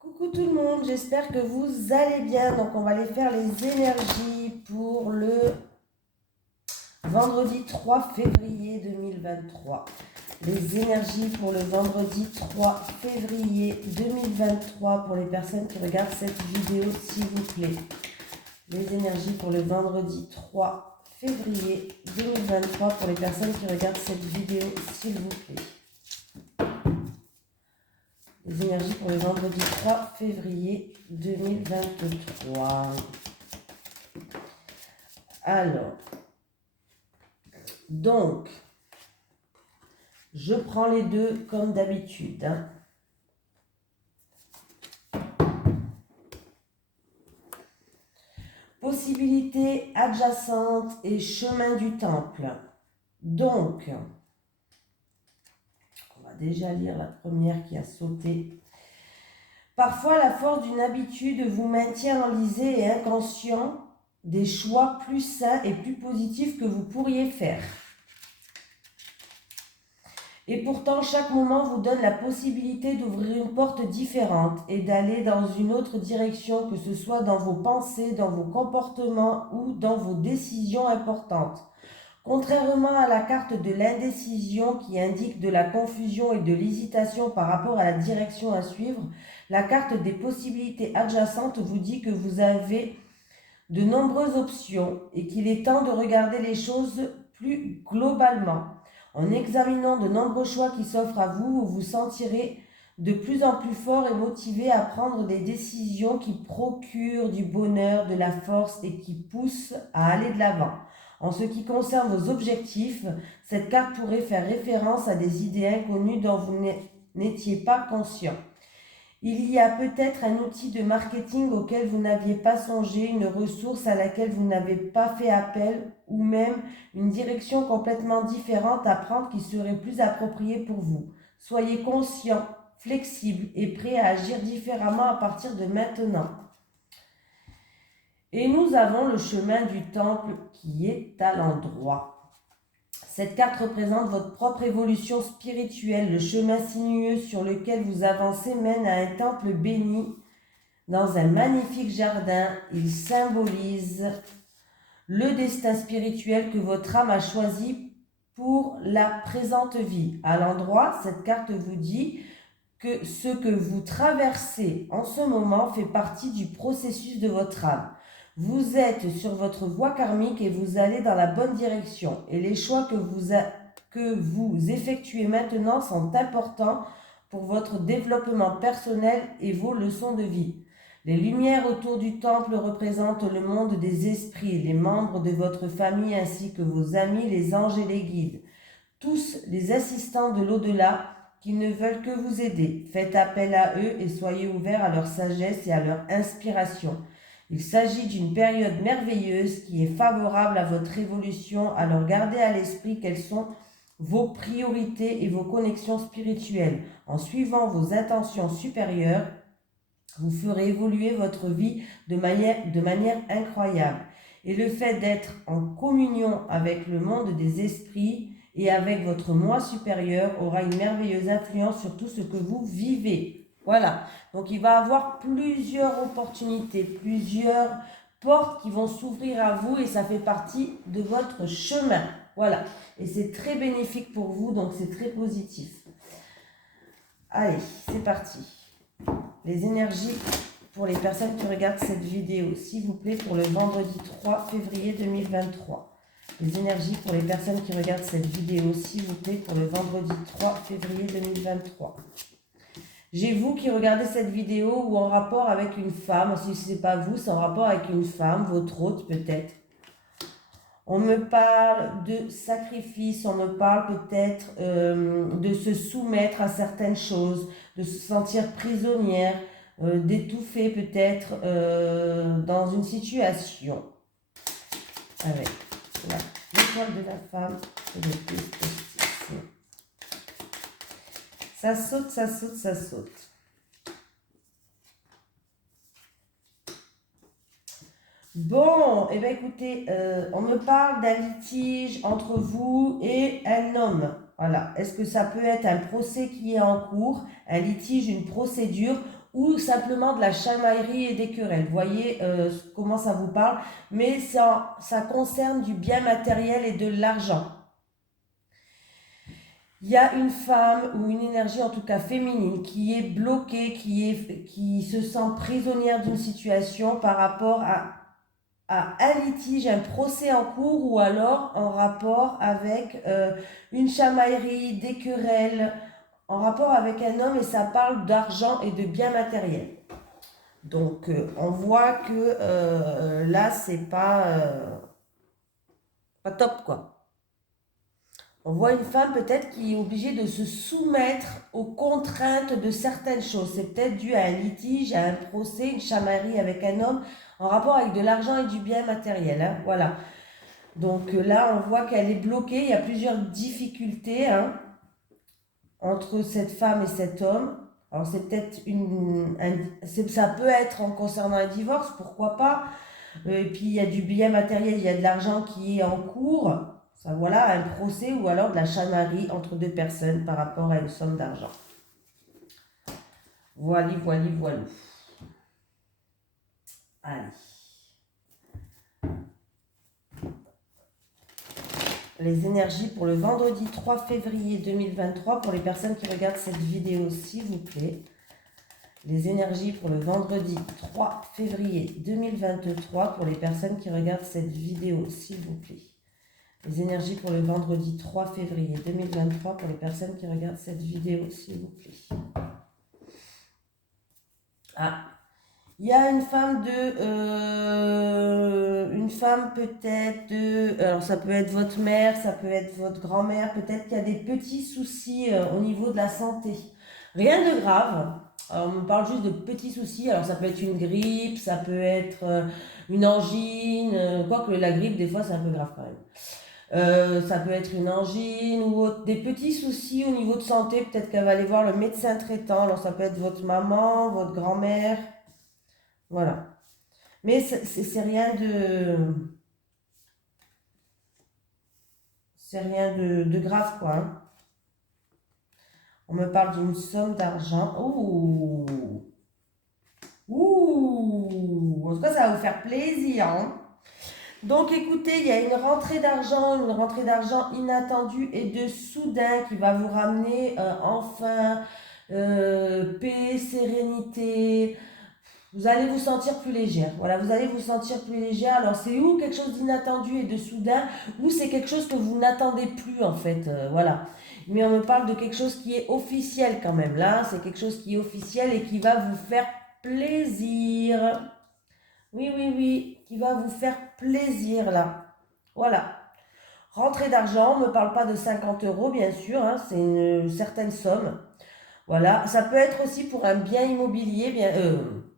Coucou tout le monde, j'espère que vous allez bien. Donc on va aller faire les énergies pour le vendredi 3 février 2023. Les énergies pour le vendredi 3 février 2023 pour les personnes qui regardent cette vidéo, s'il vous plaît. Les énergies pour le vendredi 3 février 2023 pour les personnes qui regardent cette vidéo, s'il vous plaît. Les énergies pour le vendredi 3 février 2023. Alors, donc, je prends les deux comme d'habitude. Possibilités adjacentes et chemin du temple. Donc, on va déjà lire la première qui a sauté. Parfois, la force d'une habitude vous maintient enlisé et inconscient des choix plus sains et plus positifs que vous pourriez faire. Et pourtant, chaque moment vous donne la possibilité d'ouvrir une porte différente et d'aller dans une autre direction, que ce soit dans vos pensées, dans vos comportements ou dans vos décisions importantes. Contrairement à la carte de l'indécision qui indique de la confusion et de l'hésitation par rapport à la direction à suivre, la carte des possibilités adjacentes vous dit que vous avez de nombreuses options et qu'il est temps de regarder les choses plus globalement. En examinant de nombreux choix qui s'offrent à vous, vous vous sentirez de plus en plus fort et motivé à prendre des décisions qui procurent du bonheur, de la force et qui poussent à aller de l'avant. En ce qui concerne vos objectifs, cette carte pourrait faire référence à des idées inconnues dont vous n'étiez pas conscient. Il y a peut-être un outil de marketing auquel vous n'aviez pas songé, une ressource à laquelle vous n'avez pas fait appel, ou même une direction complètement différente à prendre qui serait plus appropriée pour vous. Soyez conscient, flexible et prêt à agir différemment à partir de maintenant. Et nous avons le chemin du temple qui est à l'endroit. Cette carte représente votre propre évolution spirituelle. Le chemin sinueux sur lequel vous avancez mène à un temple béni dans un magnifique jardin. Il symbolise le destin spirituel que votre âme a choisi pour la présente vie. À l'endroit, cette carte vous dit que ce que vous traversez en ce moment fait partie du processus de votre âme. Vous êtes sur votre voie karmique et vous allez dans la bonne direction. Et les choix que vous effectuez maintenant sont importants pour votre développement personnel et vos leçons de vie. Les lumières autour du temple représentent le monde des esprits, les membres de votre famille ainsi que vos amis, les anges et les guides. Tous les assistants de l'au-delà qui ne veulent que vous aider. Faites appel à eux et soyez ouverts à leur sagesse et à leur inspiration. Il s'agit d'une période merveilleuse qui est favorable à votre évolution, alors gardez à l'esprit quelles sont vos priorités et vos connexions spirituelles. En suivant vos intentions supérieures, vous ferez évoluer votre vie de manière incroyable. Et le fait d'être en communion avec le monde des esprits et avec votre moi supérieur aura une merveilleuse influence sur tout ce que vous vivez. Voilà, donc il va y avoir plusieurs opportunités, plusieurs portes qui vont s'ouvrir à vous et ça fait partie de votre chemin. Voilà, et c'est très bénéfique pour vous, donc c'est très positif. Allez, c'est parti. Les énergies pour les personnes qui regardent cette vidéo, s'il vous plaît, pour le vendredi 3 février 2023. Les énergies pour les personnes qui regardent cette vidéo, s'il vous plaît, pour le vendredi 3 février 2023. J'ai vous qui regardez cette vidéo ou en rapport avec une femme, si ce n'est pas vous, c'est en rapport avec une femme, votre hôte peut-être. On me parle de sacrifice, on me parle peut-être de se soumettre à certaines choses, de se sentir prisonnière, d'étouffer peut-être dans une situation. Avec l'étoile de la femme et le plus de ça saute, ça saute, ça saute. Bon, et bien écoutez, on me parle d'un litige entre vous et un homme. Voilà. Est-ce que ça peut être un procès qui est en cours, un litige, une procédure, ou simplement de la chamaillerie et des querelles. Vous voyez comment ça vous parle, mais ça concerne du bien matériel et de l'argent. Il y a une femme ou une énergie en tout cas féminine qui est bloquée, qui se sent prisonnière d'une situation par rapport à un litige, un procès en cours ou alors en rapport avec une chamaillerie, des querelles, en rapport avec un homme et ça parle d'argent et de biens matériels. Donc on voit que là c'est pas top quoi. On voit une femme peut-être qui est obligée de se soumettre aux contraintes de certaines choses. C'est peut-être dû à un litige, à un procès, une chamaillerie avec un homme en rapport avec de l'argent et du bien matériel. Hein, voilà. Donc là, on voit qu'elle est bloquée. Il y a plusieurs difficultés entre cette femme et cet homme. Alors c'est peut-être ça peut être en concernant un divorce, pourquoi pas. Et puis il y a du bien matériel, il y a de l'argent qui est en cours. Ça, voilà, un procès ou alors de la chamaillerie entre deux personnes par rapport à une somme d'argent. Voilà, voilà, voilà. Allez. Les énergies pour le vendredi 3 février 2023 pour les personnes qui regardent cette vidéo, s'il vous plaît. Les énergies pour le vendredi 3 février 2023 pour les personnes qui regardent cette vidéo, s'il vous plaît. Les énergies pour le vendredi 3 février 2023 pour les personnes qui regardent cette vidéo, s'il vous plaît. Ah, il y a une femme une femme peut-être alors ça peut être votre mère, ça peut être votre grand-mère, peut-être qu'il y a des petits soucis au niveau de la santé. Rien de grave. Alors, on me parle juste de petits soucis. Alors ça peut être une grippe, ça peut être une angine, quoique la grippe des fois c'est un peu grave quand même. Ça peut être une angine ou autre, des petits soucis au niveau de santé, peut-être qu'elle va aller voir le médecin traitant. Alors ça peut être votre maman, votre grand-mère. Voilà. Mais c'est rien de. C'est rien de grave, quoi. Hein. On me parle d'une somme d'argent. Ouh! Ouh! En tout cas, ça va vous faire plaisir. Hein. Donc, écoutez, il y a une rentrée d'argent inattendue et de soudain qui va vous ramener enfin paix, sérénité. Vous allez vous sentir plus légère. Voilà, vous allez vous sentir plus légère. Alors, c'est ou quelque chose d'inattendu et de soudain, ou c'est quelque chose que vous n'attendez plus, en fait. Voilà. Mais on me parle de quelque chose qui est officiel quand même. Là, c'est quelque chose qui est officiel et qui va vous faire plaisir. Oui, oui, oui, qui va vous faire plaisir, là. Voilà. Rentrée d'argent, on ne me parle pas de 50 euros, bien sûr. Hein, c'est une certaine somme. Voilà, ça peut être aussi pour un bien immobilier,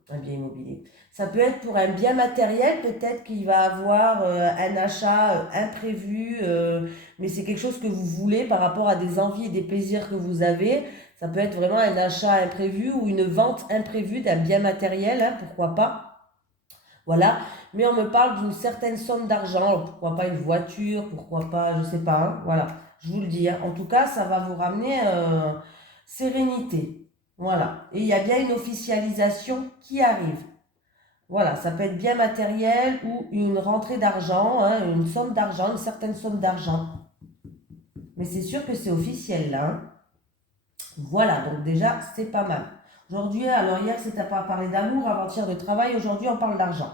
un bien immobilier. Ça peut être pour un bien matériel, peut-être qu'il va avoir un achat imprévu, mais c'est quelque chose que vous voulez par rapport à des envies et des plaisirs que vous avez. Ça peut être vraiment un achat imprévu ou une vente imprévue d'un bien matériel, hein, pourquoi pas. Voilà, mais on me parle d'une certaine somme d'argent, pourquoi pas une voiture, pourquoi pas, je sais pas, hein, voilà, je vous le dis. Hein. En tout cas, ça va vous ramener sérénité. Voilà, et il y a bien une officialisation qui arrive. Voilà, ça peut être bien matériel ou une rentrée d'argent, hein, une somme d'argent, une certaine somme d'argent. Mais c'est sûr que c'est officiel là. Hein. Voilà, donc déjà, c'est pas mal. Aujourd'hui, alors hier, c'était pas parler d'amour, avant-hier de travail, aujourd'hui, on parle d'argent.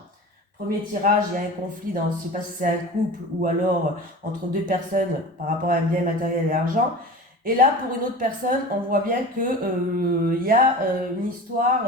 Premier tirage, il y a un conflit dans, je ne sais pas si c'est un couple ou alors entre deux personnes par rapport à un bien matériel et argent. Et là, pour une autre personne, on voit bien que il y a une histoire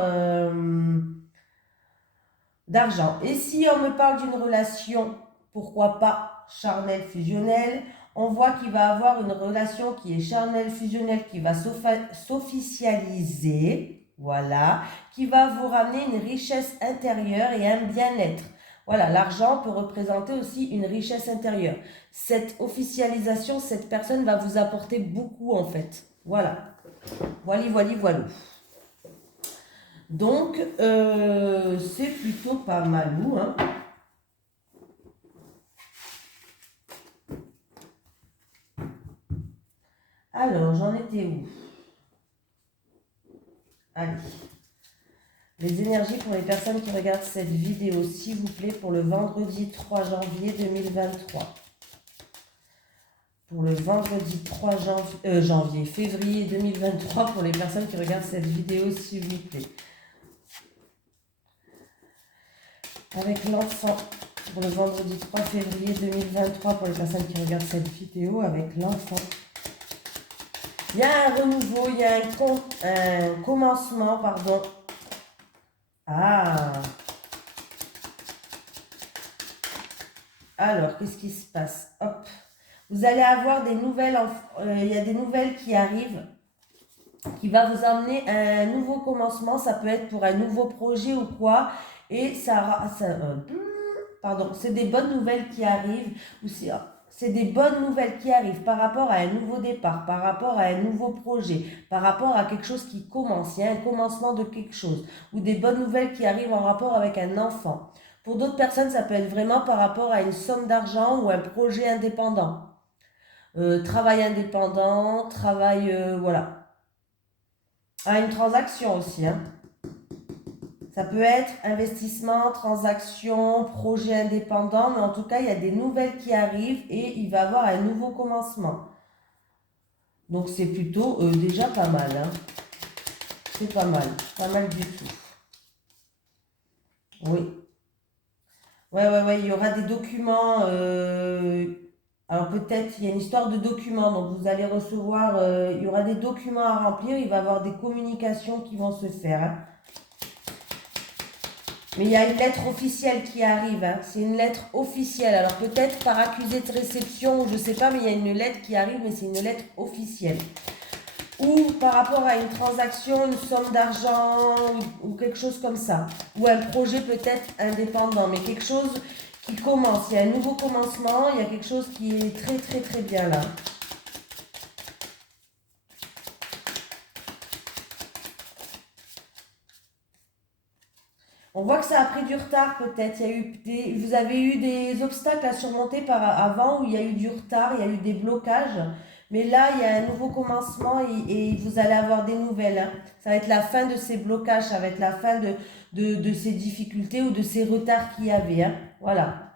d'argent. Et si on me parle d'une relation, pourquoi pas charnelle fusionnelle, on voit qu'il va avoir une relation qui est charnelle fusionnelle, qui va s'officialiser, voilà, qui va vous ramener une richesse intérieure et un bien-être. Voilà, l'argent peut représenter aussi une richesse intérieure. Cette officialisation, cette personne va vous apporter beaucoup en fait. Voilà. Voilà, voilà, voilà. Donc, c'est plutôt pas malou. Hein. Alors, j'en étais où? Allez. Les énergies pour les personnes qui regardent cette vidéo, s'il vous plaît, pour le vendredi 3 janvier 2023. Pour le vendredi 3 février 2023, pour les personnes qui regardent cette vidéo, s'il vous plaît. Avec l'enfant, pour le vendredi 3 février 2023, pour les personnes qui regardent cette vidéo, avec l'enfant. Il y a un renouveau, il y a un commencement, pardon. Ah. Alors, qu'est-ce qui se passe? Hop. Vous allez avoir des nouvelles, il y a des nouvelles qui arrivent, qui va vous amener à un nouveau commencement. Ça peut être pour un nouveau projet ou quoi. Et pardon, c'est des bonnes nouvelles qui arrivent. C'est des bonnes nouvelles qui arrivent par rapport à un nouveau départ, par rapport à un nouveau projet, par rapport à quelque chose qui commence. Il y a un commencement de quelque chose. Ou des bonnes nouvelles qui arrivent en rapport avec un enfant. Pour d'autres personnes, ça peut être vraiment par rapport à une somme d'argent ou un projet indépendant. Travail indépendant, travail, voilà. Ah, une transaction aussi, hein. Ça peut être investissement, transaction, projet indépendant, mais en tout cas, il y a des nouvelles qui arrivent et il va y avoir un nouveau commencement. Donc, c'est plutôt déjà pas mal, hein. C'est pas mal du tout. Oui. Ouais, il y aura des documents. Alors peut-être, il y a une histoire de documents, donc vous allez recevoir, il y aura des documents à remplir, il va y avoir des communications qui vont se faire, hein. Mais il y a une lettre officielle qui arrive, hein. C'est une lettre officielle. Alors peut-être par accusé de réception, je ne sais pas, mais il y a une lettre qui arrive, mais c'est une lettre officielle. Ou par rapport à une transaction, une somme d'argent, ou quelque chose comme ça. Ou un projet peut-être indépendant, mais quelque chose qui commence. Il y a un nouveau commencement, il y a quelque chose qui est très très très bien là. On voit que ça a pris du retard peut-être. Vous avez eu des obstacles à surmonter avant où il y a eu du retard, il y a eu des blocages. Mais là, il y a un nouveau commencement et vous allez avoir des nouvelles, hein. Ça va être la fin de ces blocages, ça va être la fin de ces difficultés ou de ces retards qu'il y avait, hein. Voilà.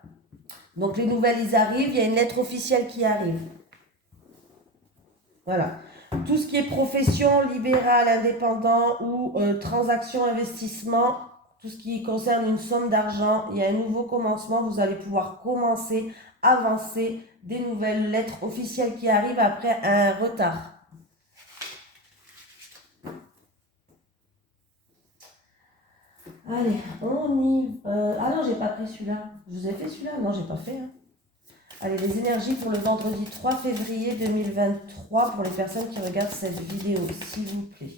Donc les nouvelles, ils arrivent. Il y a une lettre officielle qui arrive. Voilà. Tout ce qui est profession libérale, indépendant ou transaction, investissement, tout ce qui concerne une somme d'argent, il y a un nouveau commencement. Vous allez pouvoir commencer, avancer, des nouvelles lettres officielles qui arrivent après un retard. Allez, on y... ah non, j'ai pas pris celui-là. Je vous ai fait celui-là? Non, j'ai pas fait, hein. Allez, les énergies pour le vendredi 3 février 2023 pour les personnes qui regardent cette vidéo, s'il vous plaît.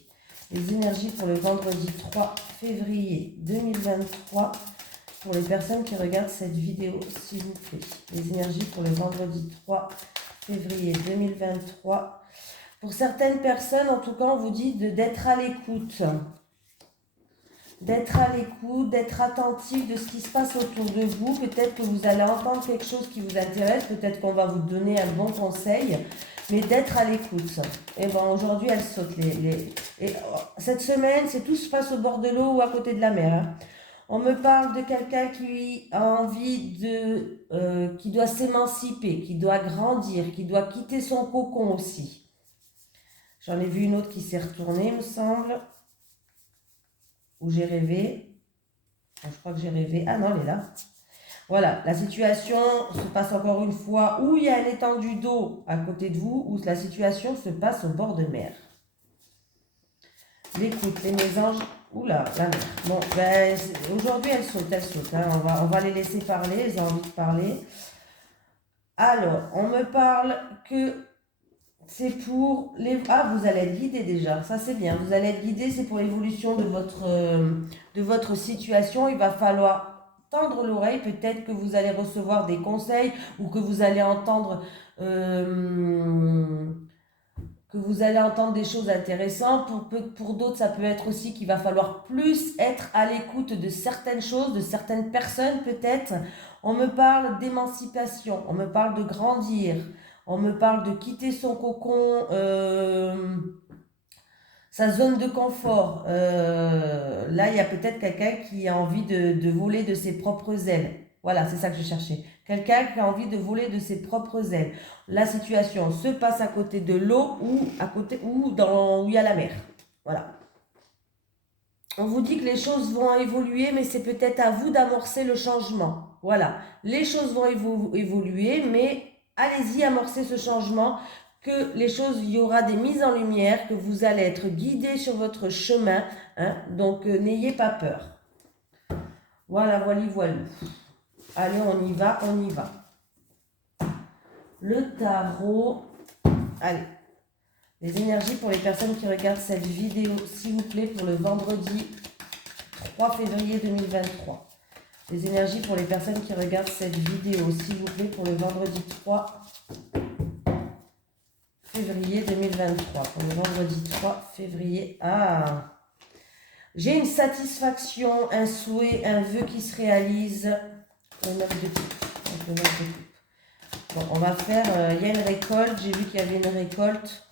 Les énergies pour le vendredi 3 février 2023 pour les personnes qui regardent cette vidéo, s'il vous plaît. Les énergies pour le vendredi 3 février 2023. Pour certaines personnes, en tout cas, on vous dit d'être à l'écoute. D'être à l'écoute, d'être attentif de ce qui se passe autour de vous. Peut-être que vous allez entendre quelque chose qui vous intéresse, peut-être qu'on va vous donner un bon conseil, mais d'être à l'écoute. Et bien aujourd'hui, elle saute. Cette semaine, c'est tout se passe au bord de l'eau ou à côté de la mer, hein. On me parle de quelqu'un qui a envie qui doit s'émanciper, qui doit grandir, qui doit quitter son cocon aussi. J'en ai vu une autre qui s'est retournée, il me semble. Où j'ai rêvé. Je crois que j'ai rêvé. Ah non, elle est là. Voilà, la situation se passe encore une fois où il y a un étendu d'eau à côté de vous, où la situation se passe au bord de mer. L'écoute, les mésanges. Oula, la mer. Bon, ben, aujourd'hui, elles sautent, hein. On va les laisser parler, elles ont envie de parler. Alors, on me parle que c'est pour les... Ah, vous allez être guidé déjà, ça c'est bien. Vous allez être guidé, c'est pour l'évolution de votre situation. Il va falloir tendre l'oreille, peut-être que vous allez recevoir des conseils ou que vous allez entendre... que vous allez entendre des choses intéressantes. Pour d'autres, ça peut être aussi qu'il va falloir plus être à l'écoute de certaines choses, de certaines personnes peut-être. On me parle d'émancipation, on me parle de grandir, on me parle de quitter son cocon. sa zone de confort. Là, il y a peut-être quelqu'un qui a envie de voler de ses propres ailes. Voilà, c'est ça que je cherchais. Quelqu'un qui a envie de voler de ses propres ailes. La situation se passe à côté de l'eau ou à côté ou où il y a la mer. Voilà. On vous dit que les choses vont évoluer, mais c'est peut-être à vous d'amorcer le changement. Voilà. Les choses vont évoluer, mais allez-y, amorcer ce changement, que les choses, il y aura des mises en lumière, que vous allez être guidé sur votre chemin. Hein, donc, n'ayez pas peur. Voilà, voilà. Allez, on y va, on y va. Le tarot. Allez. Les énergies pour les personnes qui regardent cette vidéo, s'il vous plaît, pour le vendredi 3 février 2023. Les énergies pour les personnes qui regardent cette vidéo, s'il vous plaît, pour le vendredi 3 février 2023. Pour le vendredi 3 février. Ah! J'ai une satisfaction, un souhait, un vœu qui se réalise. Le 9 de coupe. Bon, on va faire... il y a une récolte. J'ai vu qu'il y avait une récolte.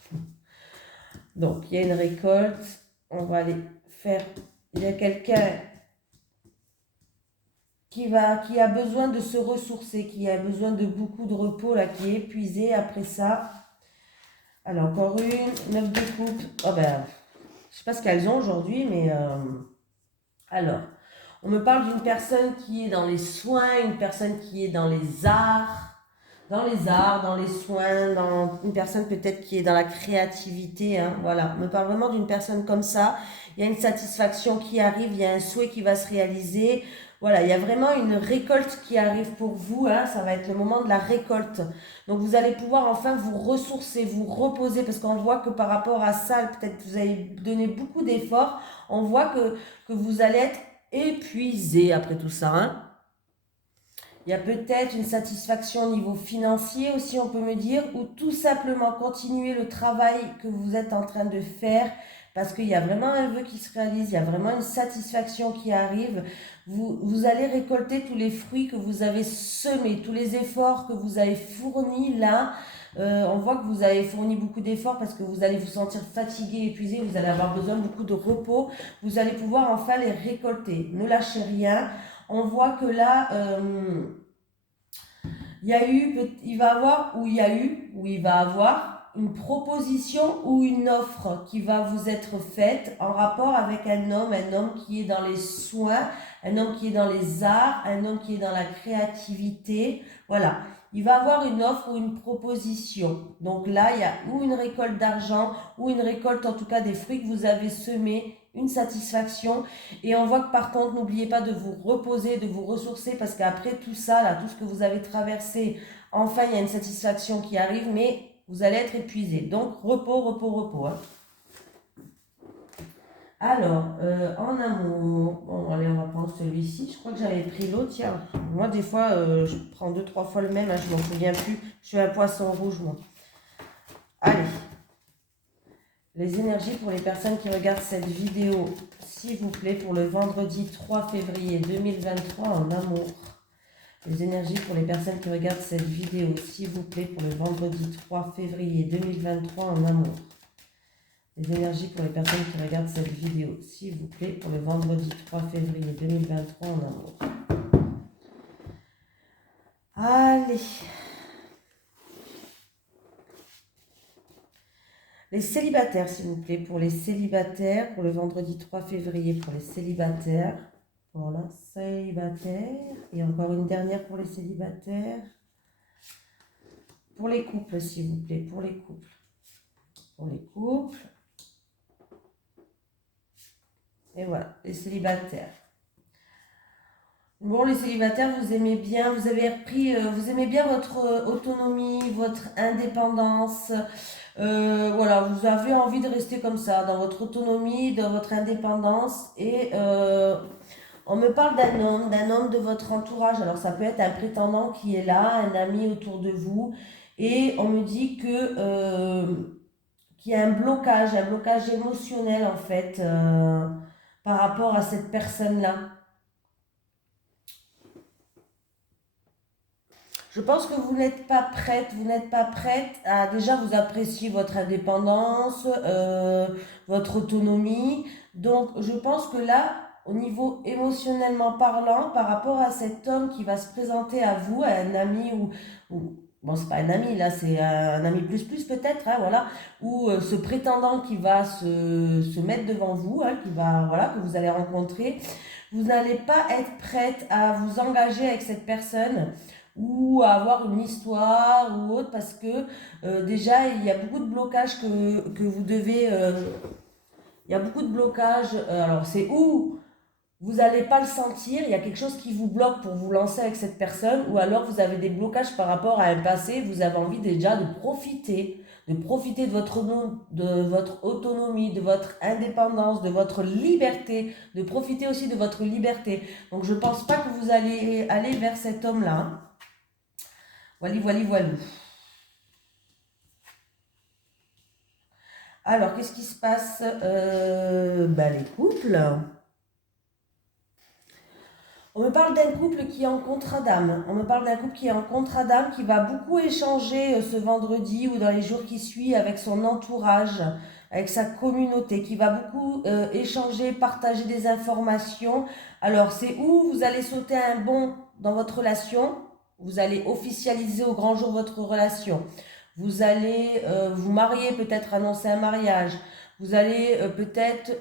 Donc, il y a une récolte. On va aller faire... Il y a quelqu'un qui a besoin de se ressourcer, qui a besoin de beaucoup de repos, là, qui est épuisé après ça. Alors, encore une, 9 de coupe. Oh ben, je sais pas ce qu'elles ont aujourd'hui, mais... alors, on me parle d'une personne qui est dans les soins, une personne qui est dans les arts, dans les soins, une personne peut-être qui est dans la créativité. Hein, voilà, on me parle vraiment d'une personne comme ça. Il y a une satisfaction qui arrive, il y a un souhait qui va se réaliser. Voilà, il y a vraiment une récolte qui arrive pour vous. Hein, ça va être le moment de la récolte. Donc, vous allez pouvoir enfin vous ressourcer, vous reposer, parce qu'on voit que par rapport à ça, peut-être vous avez donné beaucoup d'efforts. On voit que vous allez être épuisé après tout ça. Hein. Il y a peut-être une satisfaction au niveau financier aussi, on peut me dire, ou tout simplement continuer le travail que vous êtes en train de faire, parce qu'il y a vraiment un vœu qui se réalise, il y a vraiment une satisfaction qui arrive. Vous allez récolter tous les fruits que vous avez semés, tous les efforts que vous avez fournis là. On voit que vous avez fourni beaucoup d'efforts parce que vous allez vous sentir fatigué, épuisé, vous allez avoir besoin de beaucoup de repos. Vous allez pouvoir enfin les récolter. Ne lâchez rien. On voit que là, il va avoir une proposition ou une offre qui va vous être faite en rapport avec un homme qui est dans les soins, un homme qui est dans les arts, un homme qui est dans la créativité. Voilà, il va avoir une offre ou une proposition. Donc là, il y a ou une récolte d'argent ou une récolte en tout cas des fruits que vous avez semés, une satisfaction. Et on voit que par contre, n'oubliez pas de vous reposer, de vous ressourcer parce qu'après tout ça, là, tout ce que vous avez traversé, enfin, il y a une satisfaction qui arrive, mais vous allez être épuisé. Donc, repos, repos, repos. Hein. Alors, en amour, bon, allez, on va prendre celui-ci. Je crois que j'avais pris l'autre. Tiens, moi, des fois, je prends 2-3 fois le même. Hein, je m'en souviens plus. Je suis un poisson rouge, moi. Allez. Les énergies pour les personnes qui regardent cette vidéo, s'il vous plaît, pour le vendredi 3 février 2023 en amour. Les énergies pour les personnes qui regardent cette vidéo, s'il vous plaît, pour le vendredi 3 février 2023 en amour. Les énergies pour les personnes qui regardent cette vidéo, s'il vous plaît, pour le vendredi 3 février 2023 en amour. Allez. Les célibataires, s'il vous plaît, pour les célibataires, pour le vendredi 3 février, pour les célibataires. Voilà, célibataires. Et encore une dernière pour les célibataires. Pour les couples, s'il vous plaît, pour les couples. Pour les couples. Et voilà, les célibataires. Bon, les célibataires, vous aimez bien, vous aimez bien votre autonomie, votre indépendance. Voilà, vous avez envie de rester comme ça, dans votre autonomie, dans votre indépendance. Et on me parle d'un homme de votre entourage. Alors, ça peut être un prétendant qui est là, un ami autour de vous. Et on me dit qu'il y a un blocage émotionnel, en fait, par rapport à cette personne-là. Je pense que vous n'êtes pas prête, vous n'êtes pas prête à déjà vous apprécier votre indépendance, votre autonomie. Donc, je pense que là, au niveau émotionnellement parlant, par rapport à cet homme qui va se présenter à vous, à un ami bon, c'est pas un ami, là, c'est un ami plus plus peut-être, hein, voilà, ou ce prétendant qui va se mettre devant vous, hein, voilà, que vous allez rencontrer, vous n'allez pas être prête à vous engager avec cette personne ou à avoir une histoire ou autre parce que déjà il y a beaucoup de blocages que vous devez il y a beaucoup de blocages alors c'est où vous n'allez pas le sentir, il y a quelque chose qui vous bloque pour vous lancer avec cette personne ou alors vous avez des blocages par rapport à un passé, vous avez envie déjà de profiter de votre autonomie, de votre indépendance, de votre liberté, de profiter aussi de votre liberté. Donc je ne pense pas que vous allez aller vers cet homme-là. Voilà, voilà, voilà. Alors, qu'est-ce qui se passe les couples. On me parle d'un couple qui est en contrat d'âme. On me parle d'un couple qui est en contrat d'âme, qui va beaucoup échanger ce vendredi ou dans les jours qui suivent avec son entourage, avec sa communauté, qui va beaucoup échanger, partager des informations. Alors, c'est où vous allez sauter un bond dans votre relation. Vous allez officialiser au grand jour votre relation. Vous allez vous marier, peut-être annoncer un mariage. Vous allez peut-être,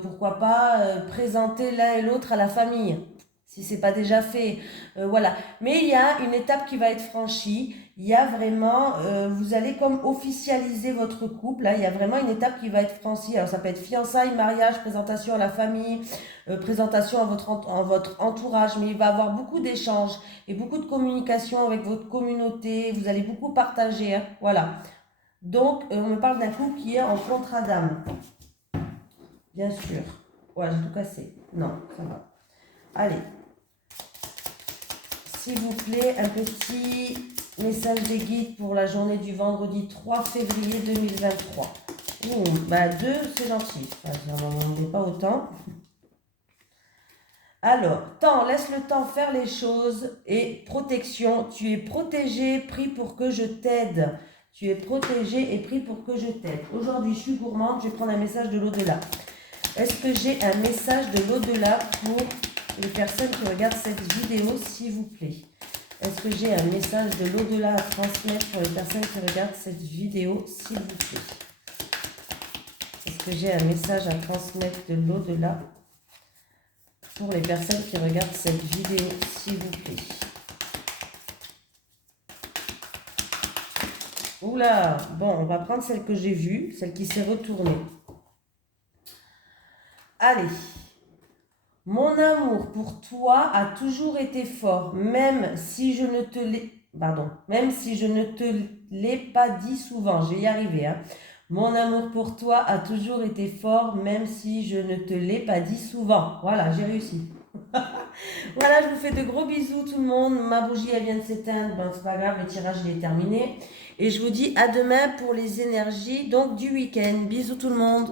pourquoi pas, présenter l'un et l'autre à la famille, si ce n'est pas déjà fait. Voilà. Mais il y a une étape qui va être franchie. Il y a vraiment, vous allez comme officialiser votre couple. Là, il y a vraiment une étape qui va être franchie. Alors ça peut être fiançailles, mariage, présentation à la famille, présentation à votre entourage. Mais il va y avoir beaucoup d'échanges et beaucoup de communication avec votre communauté. Vous allez beaucoup partager. Hein. Voilà. Donc, on me parle d'un couple qui est en contrat d'âme. Bien sûr. Ouais, j'ai tout cassé. Non, ça va. Allez. S'il vous plaît, un petit message des guides pour la journée du vendredi 3 février 2023. Ouh, 2, c'est gentil. Enfin, j'en demandais pas autant. Alors, laisse le temps faire les choses et protection. Tu es protégé, prie pour que je t'aide. Tu es protégé et prie pour que je t'aide. Aujourd'hui, je suis gourmande, je vais prendre un message de l'au-delà. Est-ce que j'ai un message de l'au-delà pour les personnes qui regardent cette vidéo, s'il vous plaît? Est-ce que j'ai un message de l'au-delà à transmettre pour les personnes qui regardent cette vidéo, s'il vous plaît? Est-ce que j'ai un message à transmettre de l'au-delà pour les personnes qui regardent cette vidéo, s'il vous plaît? Oula, bon, on va prendre celle que j'ai vue, celle qui s'est retournée. Allez. Mon amour pour toi a toujours été fort, même si je ne te l'ai pas dit souvent. Je vais y arriver. Hein. Mon amour pour toi a toujours été fort, même si je ne te l'ai pas dit souvent. Voilà, j'ai réussi. Voilà, je vous fais de gros bisous tout le monde. Ma bougie, elle vient de s'éteindre. Ben, c'est pas grave, le tirage, il est terminé. Et je vous dis à demain pour les énergies donc du week-end. Bisous tout le monde.